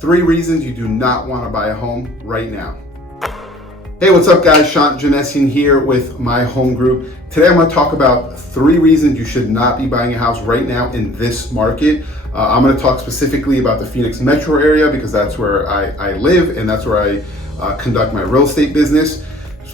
3 reasons you do not want to buy a home right now. Hey, what's up guys? Shant Janessian here with My Home Group. Today I'm going to talk about 3 reasons you should not be buying a house right now in this market. I'm going to talk specifically about the Phoenix metro area because that's where I live and that's where I conduct my real estate business.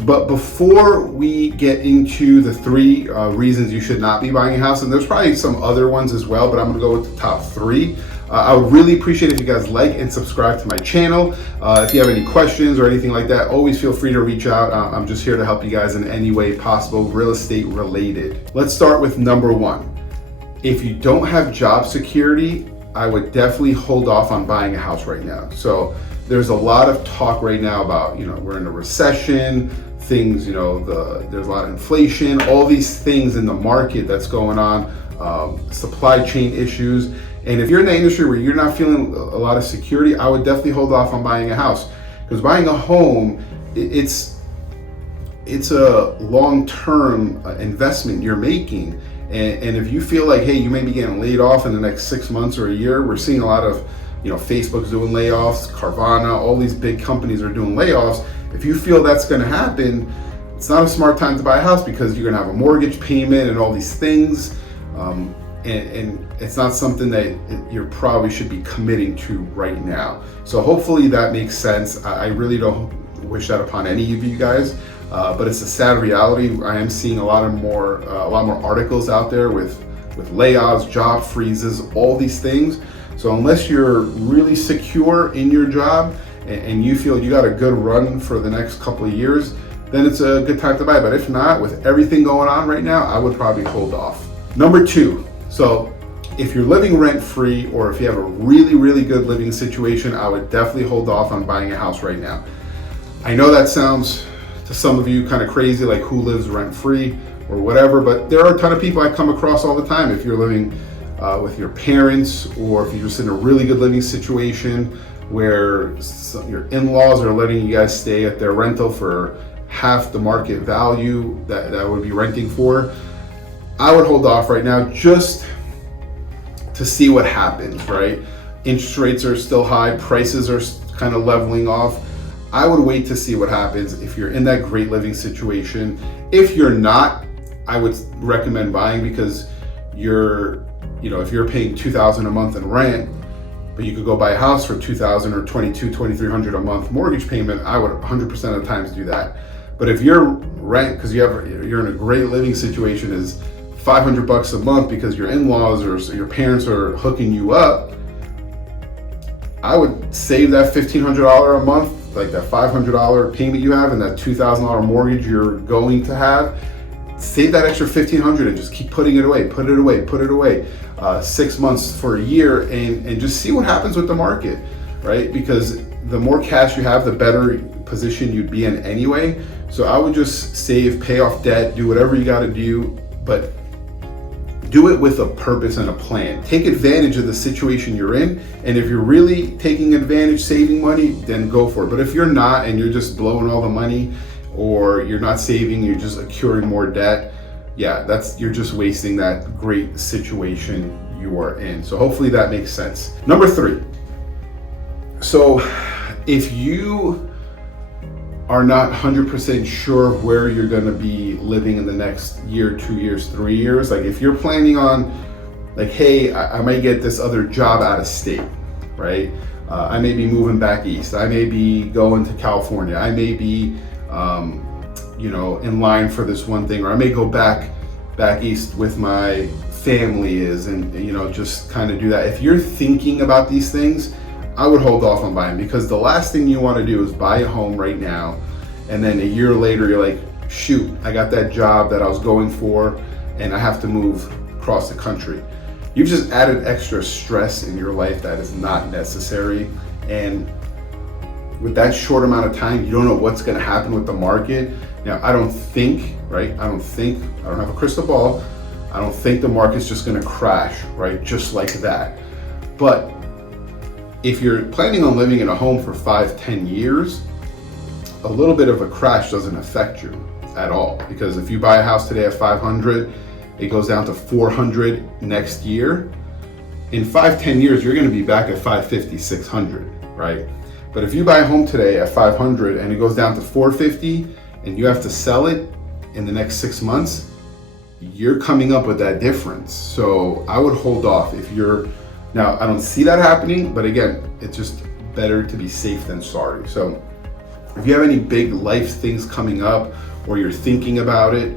But before we get into the 3 reasons you should not be buying a house, and there's probably some other ones as well, but I'm going to go with the top 3. I would really appreciate if you guys like and subscribe to my channel. If you have any questions or anything like that, always feel free to reach out. I'm just here to help you guys in any way possible, real estate related. Let's start with number 1. If you don't have job security, I would definitely hold off on buying a house right now. So there's a lot of talk right now about, we're in a recession, things, there's a lot of inflation, all these things in the market that's going on, supply chain issues. And if you're in the industry where you're not feeling a lot of security, I would definitely hold off on buying a house, because buying a home, it's a long-term investment you're making. And if you feel like, hey, you may be getting laid off in the next 6 months or a year, we're seeing a lot of, Facebook's doing layoffs, Carvana, all these big companies are doing layoffs. If you feel that's going to happen, it's not a smart time to buy a house, because you're going to have a mortgage payment and all these things. And it's not something that you probably should be committing to right now. So hopefully that makes sense. I really don't wish that upon any of you guys, but it's a sad reality. I am seeing a lot more articles out there with layoffs, job freezes, all these things. So unless you're really secure in your job and you feel you got a good run for the next couple of years, then it's a good time to buy. But if not, with everything going on right now, I would probably hold off. Number 2, so if you're living rent-free or if you have a really, really good living situation, I would definitely hold off on buying a house right now. I know that sounds to some of you kind of crazy, like who lives rent-free or whatever, but there are a ton of people I come across all the time. If you're living with your parents, or if you're just in a really good living situation where your in-laws are letting you guys stay at their rental for half the market value that would be renting for, I would hold off right now just to see what happens, right? Interest rates are still high, prices are kind of leveling off. I would wait to see what happens if you're in that great living situation. If you're not, I would recommend buying, because if you're paying $2,000 a month in rent, but you could go buy a house for $2,000 or $2,200-$2,300 a month mortgage payment, I would 100% of the times do that. But if your rent, because you're in a great living situation, is $500 a month because your in-laws or your parents are hooking you up, I would save that $1,500 a month, like that $500 payment you have and that $2,000 mortgage you're going to have. Save that extra $1,500 and just keep putting it away, put it away, 6 months for a year, and just see what happens with the market, right? Because the more cash you have, the better position you'd be in anyway. So I would just save, pay off debt, do whatever you got to do, but do it with a purpose and a plan. Take advantage of the situation you're in, and if you're really taking advantage, saving money, then go for it. But if you're not, and you're just blowing all the money, or you're not saving, you're just accruing more debt, you're just wasting that great situation you are in. So hopefully that makes sense. Number 3. So if you are not 100% sure where you're going to be living in the next year, 2 years, 3 years, like if you're planning on, like, hey, I might get this other job out of state, right? I may be moving back east. I may be going to California. I may be, in line for this one thing, or I may go back east with my family and just kind of do that. If you're thinking about these things, I would hold off on buying, because the last thing you want to do is buy a home right now and then a year later you're like, shoot, I got that job that I was going for and I have to move across the country. You've just added extra stress in your life that is not necessary. And with that short amount of time, you don't know what's going to happen with the market. Now, I don't have a crystal ball. I don't think the market's just going to crash, right? Just like that. But if you're planning on living in a home for 5-10 years, a little bit of a crash doesn't affect you at all. Because if you buy a house today at 500, it goes down to 400 next year. In 5-10 years, you're going to be back at 550, 600. right? But if you buy a home today at 500 and it goes down to 450 and you have to sell it in the next 6 months, you're coming up with that difference. So I would hold off if you're, now I don't see that happening, but again, it's just better to be safe than sorry. So if you have any big life things coming up or you're thinking about it,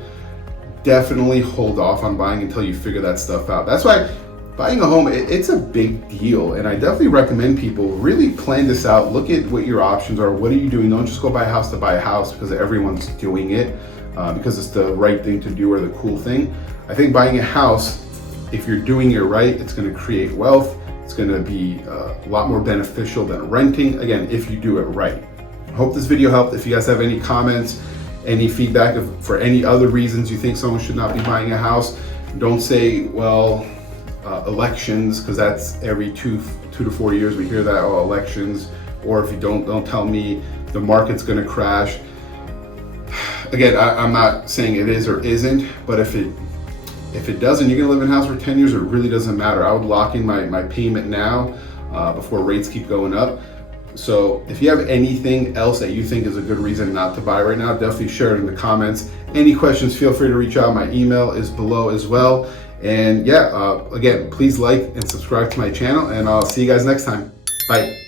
definitely hold off on buying until you figure that stuff out. That's why buying a home, it's a big deal. And I definitely recommend people really plan this out. Look at what your options are. What are you doing? Don't just go buy a house to buy a house because everyone's doing it, because it's the right thing to do or the cool thing. I think buying a house, if you're doing it right, it's going to create wealth. It's going to be a lot more beneficial than renting, again, if you do it right. I hope this video helped. If you guys have any comments, any feedback for any other reasons you think someone should not be buying a house, don't say, well, elections, because that's every two to 4 years we hear that, oh, elections. Or if you don't tell me the market's going to crash. Again, I'm not saying it is or isn't, but if it doesn't, you're gonna live in a house for 10 years, it really doesn't matter. I would lock in my payment now before rates keep going up. So if you have anything else that you think is a good reason not to buy right now, definitely share it in the comments. Any questions, feel free to reach out. My email is below as well. And yeah, again, please like and subscribe to my channel, and I'll see you guys next time. Bye.